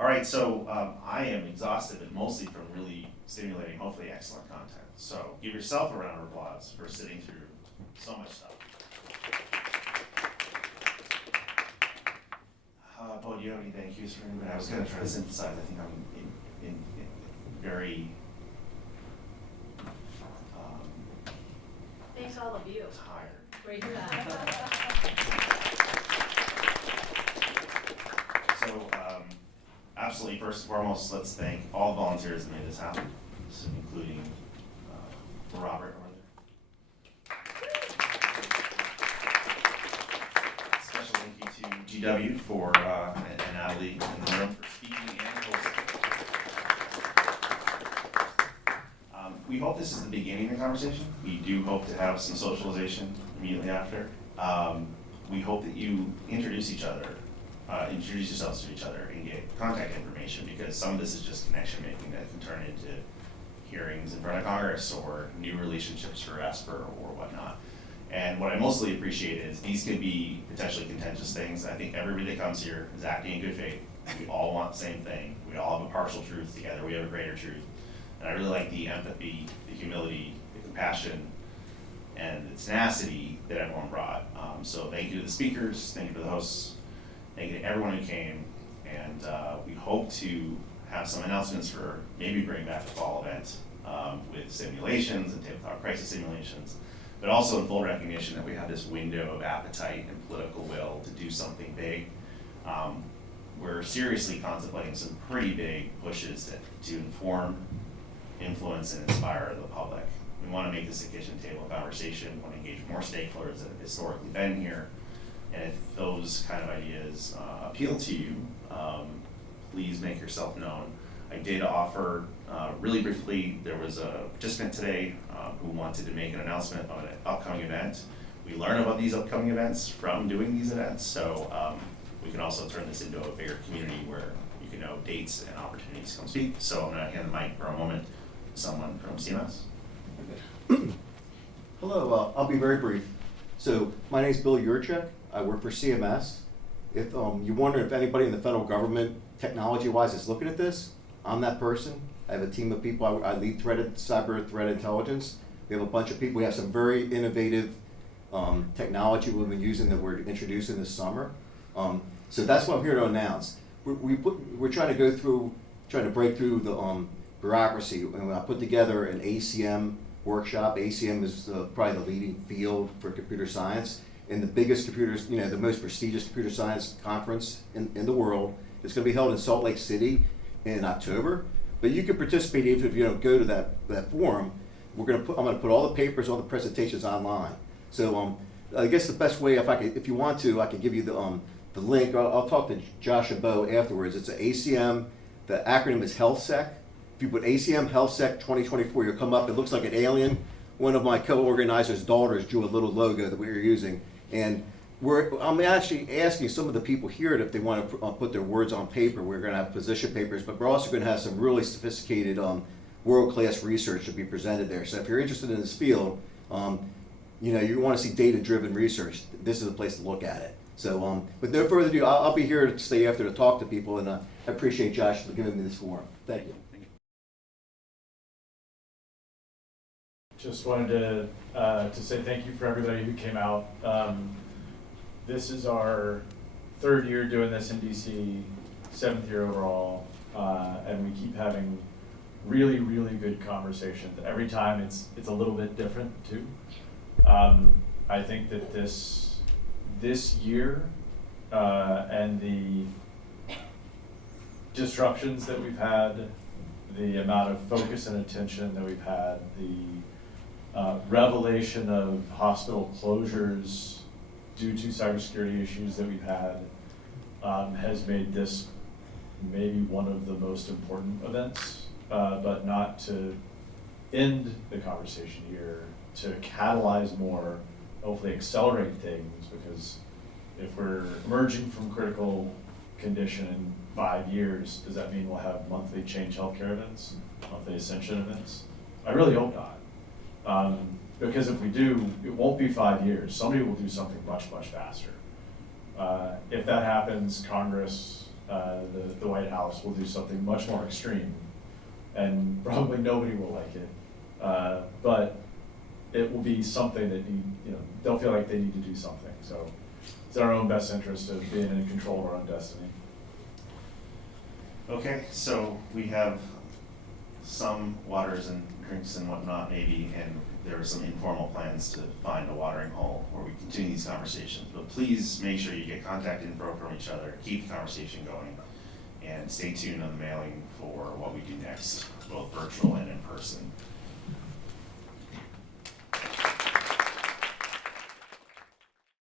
All right, so I am exhausted, but mostly from really stimulating, hopefully excellent content. So give yourself a round of applause for sitting through so much stuff. Beau, do you have any thank yous for anybody? I was going to try to synthesize. I think I'm in very Thanks all of you. tired. Great job. So, absolutely, first and foremost, let's thank all volunteers that made this happen, so including Robert over there. Special thank you to GW for, and Natalie in the room for speaking and hosting. We hope this is the beginning of the conversation. We do hope to have some socialization immediately after. We hope that you introduce each other. Introduce yourselves to each other and get contact information, because some of this is just connection making that can turn into hearings in front of Congress or new relationships for ESPR or whatnot. And what I mostly appreciate is these could be potentially contentious things. I think everybody that comes here is acting in good faith. We all want the same thing. We all have a partial truth. Together we have a greater truth. And I really like the empathy, the humility, the compassion, and the tenacity that everyone brought. So thank you to the speakers, thank you to the hosts, thank you to everyone who came, and we hope to have some announcements for maybe bring back the fall event with simulations and tabletop crisis simulations, but also in full recognition that we have this window of appetite and political will to do something big. We're seriously contemplating some pretty big pushes to inform, influence, and inspire the public. We want to make this a kitchen table conversation. We want to engage more stakeholders that have historically been here. And if those kind of ideas appeal to you, please make yourself known. I did offer, really briefly, there was a participant today who wanted to make an announcement on an upcoming event. We learn about these upcoming events from doing these events, so we can also turn this into a bigger community where you can know dates and opportunities to come speak. So I'm going to hand the mic for a moment to someone from CMS. Hello, I'll be very brief. So my name is Bill Yurchek. I work for CMS. If you wonder if anybody in the federal government, technology-wise, is looking at this, I'm that person. I have a team of people. I lead cyber threat intelligence. We have a bunch of people. We have some very innovative technology we've been using that we're introducing this summer. So that's what I'm here to announce. We're trying to break through the bureaucracy, and I put together an ACM workshop. ACM is probably the leading field for computer science, and the biggest the most prestigious computer science conference in the world. It's going to be held in Salt Lake City in October. But you can participate even if you don't go to that forum. I'm going to put all the papers, all the presentations online. So I guess the best way, if you want to, I can give you the link. I'll talk to Josh and Beau afterwards. It's an ACM. The acronym is HealthSec. If you put ACM HealthSec 2024, you'll come up. It looks like an alien. One of my co-organizers' daughters drew a little logo that we were using. And I'm actually asking some of the people here if they want to put their words on paper. We're going to have position papers, but we're also going to have some really sophisticated world-class research to be presented there. So if you're interested in this field, you want to see data-driven research, this is the place to look at it. So with no further ado, I'll be here to stay after to talk to people, and I appreciate Josh for giving me this forum. Thank you. Just wanted to say thank you for everybody who came out. This is our third year doing this in DC, 7th year overall, and we keep having really, really good conversations. Every time it's a little bit different too. I think that this year and the disruptions that we've had, the amount of focus and attention that we've had, the revelation of hospital closures due to cybersecurity issues that we've had has made this maybe one of the most important events, but not to end the conversation here, to catalyze more, hopefully accelerate things, because if we're emerging from critical condition in 5 years, does that mean we'll have monthly change healthcare events, monthly ascension events? I really hope not. Because if we do, it won't be 5 years. Somebody will do something much, much faster. If that happens, Congress the White House will do something much more extreme, and probably nobody will like it. But it will be something that they'll feel like they need to do something. So it's in our own best interest of being in control of our own destiny. Okay, so we have some waters and drinks and whatnot maybe, and there are some informal plans to find a watering hole where we continue these conversations. But please make sure you get contact info from each other, keep the conversation going, and stay tuned on the mailing for what we do next, both virtual and in person.